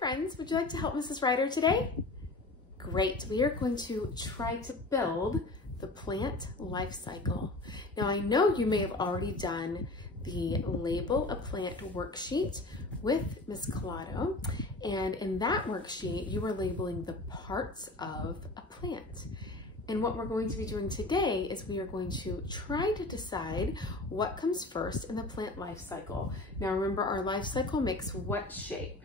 friends, would you like to help Mrs. Ryder today? Great, we are going to try to build the plant life cycle. Now I know you may have already done the Label a Plant worksheet with Miss Collado, and in that worksheet you were labeling the parts of a plant. And what we're going to be doing today is we are going to try to decide what comes first in the plant life cycle. Now remember, our life cycle makes what shape?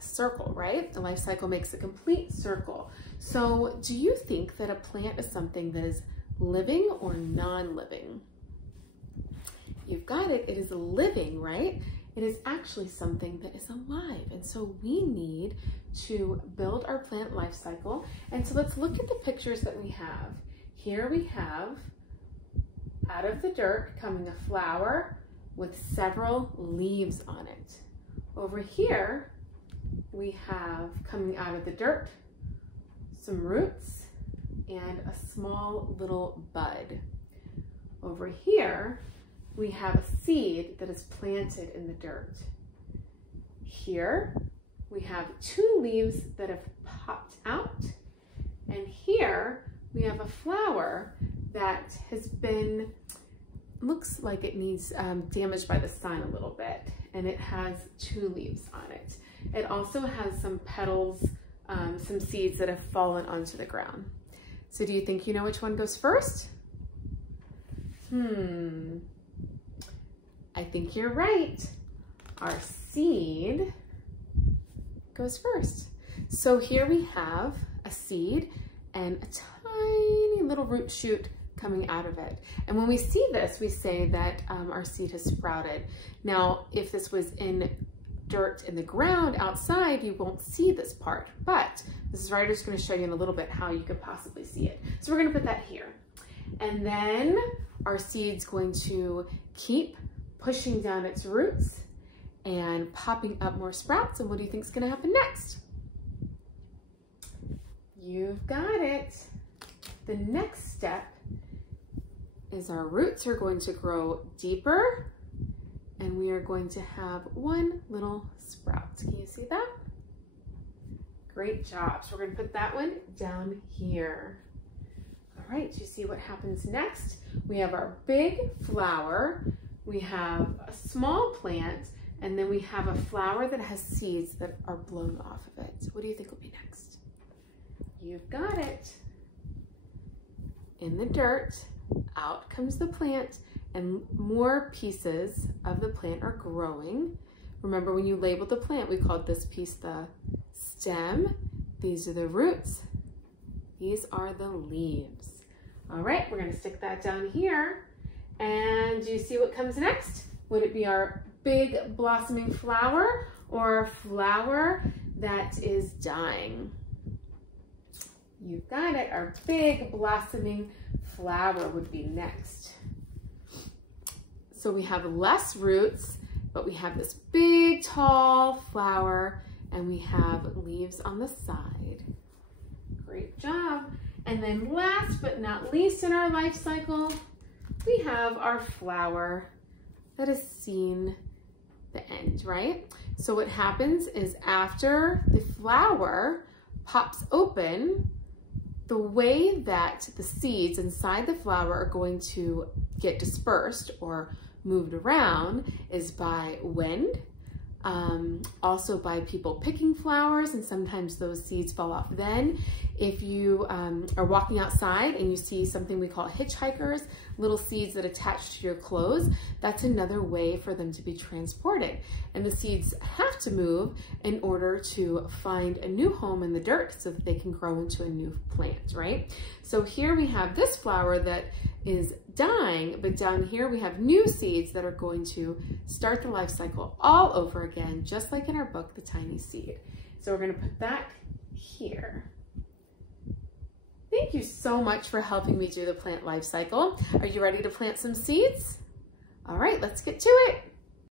Circle, right? The life cycle makes a complete circle. So do you think that a plant is something that is living or non-living? You've got it. It is living, right? It is actually something that is alive. And so we need to build our plant life cycle. And so let's look at the pictures that we have. Here we have, out of the dirt coming a flower with several leaves on it. Over here, we have, coming out of the dirt, some roots and a small little bud. Over here, we have a seed that is planted in the dirt. Here, we have two leaves that have popped out. And here, we have a flower that has been, looks like it needs damaged by the sun a little bit. And it has two leaves on it. It also has some petals, some seeds that have fallen onto the ground. So do you think you know which one goes first? I think you're right. Our seed goes first. So here we have a seed and a tiny little root shoot coming out of it. And when we see this, we say that our seed has sprouted. Now, if this was in dirt in the ground outside, you won't see this part, but Mrs. Ryder's going to show you in a little bit how you could possibly see it. So we're going to put that here. And then our seed's going to keep pushing down its roots and popping up more sprouts. And what do you think is going to happen next? You've got it. The next step is our roots are going to grow deeper, and we are going to have one little sprout. Can you see that? Great job. So we're going to put that one down here. All right, you see what happens next? We have our big flower, we have a small plant, and then we have a flower that has seeds that are blown off of it. What do you think will be next? You've got it. In the dirt, out comes the plant, and more pieces of the plant are growing. Remember, when you labeled the plant, we called this piece the stem. These are the roots. These are the leaves. All right, we're gonna stick that down here. And do you see what comes next? Would it be our big blossoming flower or a flower that is dying? You've got it. Our big blossoming flower would be next. So we have less roots, but we have this big, tall flower, and we have leaves on the side. Great job. And then last but not least in our life cycle, we have our flower that has seen the end, right? So what happens is after the flower pops open, the way that the seeds inside the flower are going to get dispersed or moved around is by wind, also by people picking flowers, and sometimes those seeds fall off then. If you are walking outside and you see something we call hitchhikers, little seeds that attach to your clothes, that's another way for them to be transported. And the seeds have to move in order to find a new home in the dirt so that they can grow into a new plant, right? So here we have this flower that is dying, but down here we have new seeds that are going to start the life cycle all over again, just like in our book, The Tiny Seed. So we're going to put that here. Thank you so much for helping me do the plant life cycle. Are you ready to plant some seeds? All right, let's get to it.